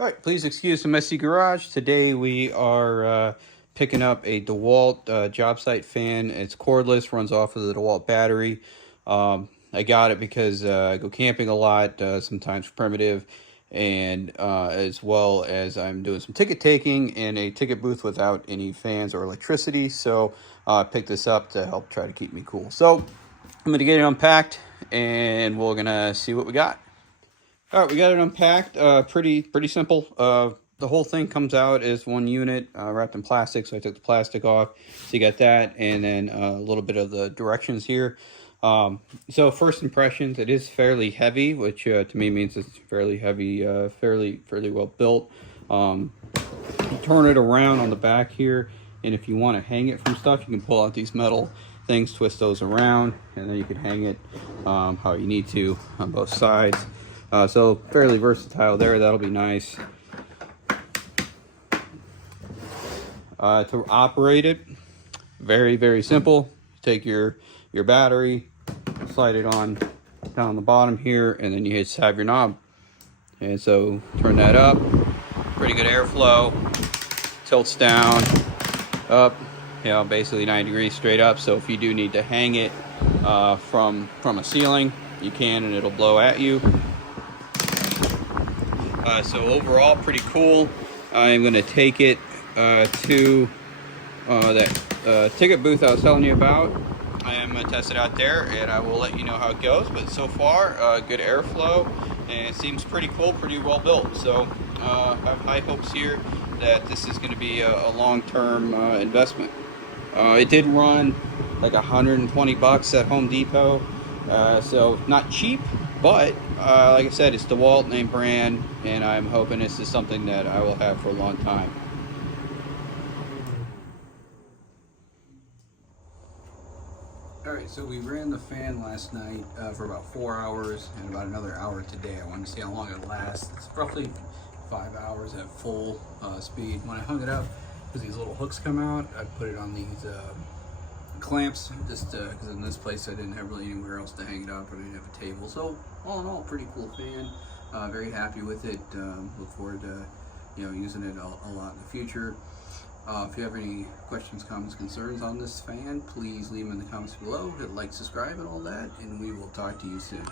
All right, please excuse the messy garage. Today we are picking up a Dewalt Jobsite Fan. It's cordless, runs off of the Dewalt battery. I got it because I go camping a lot, sometimes primitive, and as well as I'm doing some ticket taking in a ticket booth without any fans or electricity. So I picked this up to help try to keep me cool. So I'm going to get it unpacked and we're going to see what we got. All right, we got it unpacked. Pretty simple. The whole thing comes out as one unit wrapped in plastic, so I took the plastic off. So you got that, and then a little bit of the directions here. So first impressions, it is fairly heavy, which to me means it's fairly heavy, fairly well built. You turn it around on the back here, and if you want to hang it from stuff, you can pull out these metal things, twist those around, and then you can hang it how you need to on both sides. So fairly versatile there. That'll be nice. To operate it, very simple. Take your battery, slide it on down the bottom here, and then you just have your knob. And so turn that up. Pretty good airflow. Tilts down, up. You know, basically 90 degrees straight up. So if you do need to hang it from a ceiling, you can, and it'll blow at you. So overall, pretty cool. I'm going to take it to that ticket booth I was telling you about. I am going to test it out there, and I will let you know how it goes. But so far, good airflow, and it seems pretty cool, pretty well built. So I have high hopes here that this is going to be a long-term investment. It did run like $120 at Home Depot, so not cheap. But like I said, it's DeWalt name brand, and I'm hoping this is something that I will have for a long time. Alright, so we ran the fan last night for about 4 hours and about another hour today. I wanted to see how long it lasts. It's roughly 5 hours at full speed. When I hung it up, because these little hooks come out, I put it on these clamps, just because in this place I didn't have really anywhere else to hang it up, or I didn't have a table. So all in all, pretty cool fan. Very happy with it. Look forward to using it a lot in the future. If you have any questions, comments, concerns on this fan, please leave them in the comments below. Hit like, subscribe, and all that, and we will talk to you soon.